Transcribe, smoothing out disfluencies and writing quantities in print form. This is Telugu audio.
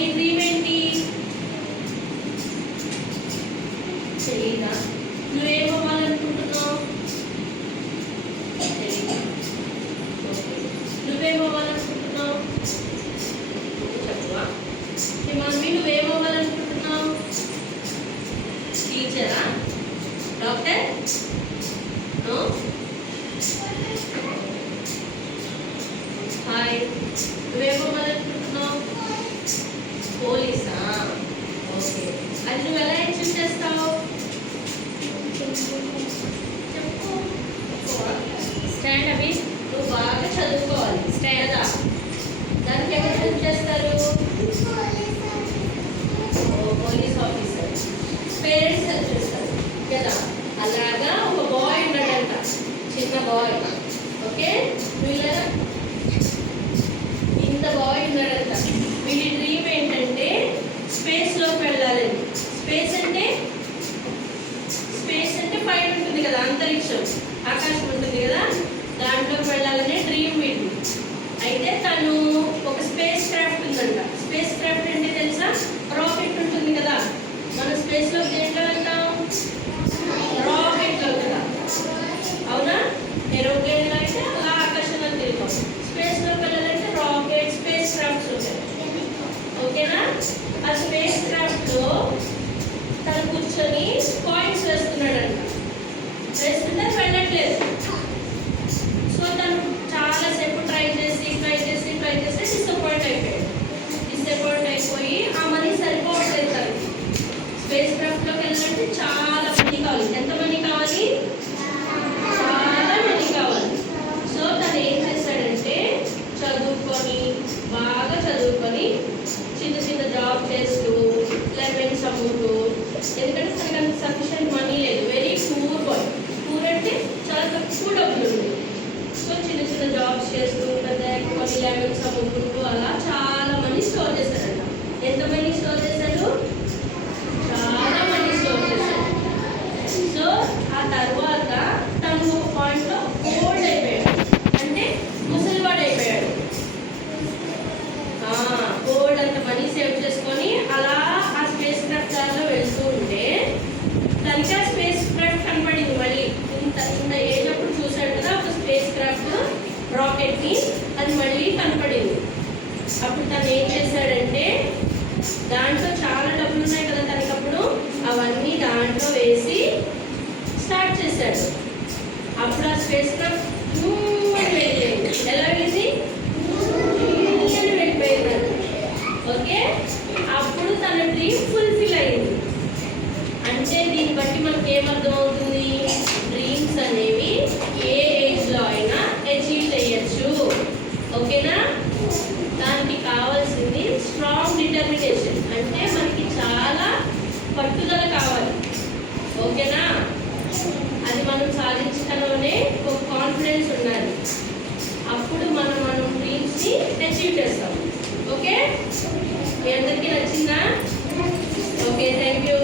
నీ డ్రీమ్ ఏంటి? తెలీదా? నువ్వేమవ్వాలనుకుంటున్నావు? తెలీదా? నువ్వేమవ్వాలనుకుంటున్నావు చెప్పవా? నీ మమ్మీ నువ్వేమవ్వాలనుకుంటున్నావు? టీచరా? డాక్టర్? నో? హాయ్, నువ్వేమవ్వాలనుకుంటున్నావు? పోలీసా? ఓకే, అది నువ్వు ఎలా ఎక్స్ప్లెయిన్ చేస్తావు? చెప్పు. స్టాండ్ అవి నువ్వు బాగా చదువుకోవాలి. స్టాండ్ దా. దానికి ఎవరు హెల్ప్ చేస్తారు? Police officer. పేరెంట్స్ హెల్ప్ చేస్తారు కదా. అలాగా ఒక బాయ్ ఉన్నాడంట, చిన్న బాయ్. ఓకే, వీళ్ళ ఇంత బాయ్ ఉన్నాడంట. వీడి డ్రీమ్ ఏంటంటే స్పేస్లోకి వెళ్ళాలని. స్పేస్ అంటే పైన ఉంటుంది కదా, అంతరిక్షం, ఆకాశం ఉంటుంది కదా, దాంట్లోకి వెళ్ళాలనే డ్రీమ్ వీడు. అయితే తను ఒక స్పేస్ క్రాఫ్ట్ ఉందంట. స్పేస్ క్రాఫ్ట్ అంటే తెలుసా? రాకెట్ ఉంటుంది కదా, మనం స్పేస్లోకి దేంట్లో వెళ్తాం? రాకెట్లో కదా, అవునా? ఏరోప్లేన్లో అయితే అలా ఆకాశంలో తిరుగుతాం. స్పేస్లోకి వెళ్ళాలంటే రాకెట్, స్పేస్ క్రాఫ్ట్స్ ఉంటాయి. ఓకేనా? ఆ స్పేస్ క్రాఫ్ట్లో తను కూర్చొని కాయిన్స్ వేస్తున్నాడంట. వేస్తుంటే వెళ్ళట్లేదు. సో తను చాలాసేపు ట్రై చేసి డిసప్పాయింట్ అయిపోయాడు. డిసప్పాయింట్ అయిపోయి ఆ మనీ సరిపోవట్లేదు తనకి. స్పేస్ క్రాఫ్ట్లోకి వెళ్ళాలంటే చాలా మనీ కావాలి. ఎంత మనీ కావాలి? చాలా మనీ కావాలి. సో తను ఏం చేశాడంటే బాగా చదువుకొని చిన్న చిన్న జాబ్ చేస్తూ లెమన్స్ అమ్ముతూ, ఎందుకంటే తనకు అంత సఫిషియెంట్ మనీ లేదు. Very poor bye. పూర్ అంటే చాలా తక్కువ డబ్బులు ఉంది. సో చిన్న చిన్న జాబ్స్ చేస్తూ కొన్ని లెమన్స్ అమ్ముకుంటూ అలా చాలా మనీ స్టోర్ చేశాడంట. ఎంత మనీ స్టోర్ చేశాడు? చాలా మనీ స్టోర్ చేశాడు. సో ఆ తర్వాత తను ఒక పాయింట్లో ఓల్డ్ అయిపోయాడు, అంటే ముసలివాడు అయిపోయాడు. గోల్డ్ అంత మనీ సేవ్ చేసుకొని అలా ఆ స్పేస్ క్రాఫ్ట్ దారిలో వెళ్తూ ఉంటే తనకి ఆ స్పేస్ క్రాఫ్ట్ కనపడింది. మళ్ళీ ఇంత ఏజ్ అప్పుడు చూశాడు కదా ఒక స్పేస్ క్రాఫ్ట్ రాకెట్ని, అది మళ్ళీ కనపడింది. అప్పుడు తను ఏం చేశాడంటే దాంట్లో చాలా డబ్బులు ఉన్నాయి కదా తనకి అప్పుడు, అవన్నీ దాంట్లో వేసి స్టార్ట్ చేశాడు. అప్పుడు ఆ స్పేస్ క్రాఫ్ట్ వెళ్ళింది. ఎలా వెళ్ళింది? వెళ్ళిపోయింది. ఓకే, అప్పుడు తన డ్రీమ్ ఫుల్ఫిల్ అయింది. అంటే దీన్ని బట్టి మనకి ఏమర్థం అవుతుంది? డ్రీమ్స్ అనేవి ఏ ఏజ్లో అయినా అచీవ్ చేయొచ్చు. ఓకేనా? దానికి కావాల్సింది స్ట్రాంగ్ డిటర్మినేషన్, అంటే మనకి చాలా పట్టుదల కావాలి. ఓకేనా? అది మనం సాధించడంలోనే ఒక కాన్ఫిడెన్స్ ఉండాలి. అప్పుడు మనం డ్రీమ్స్ని అచీవ్ చేస్తాం. ఓకే, మీ అందరికీ నచ్చిందా? Okay, thank you.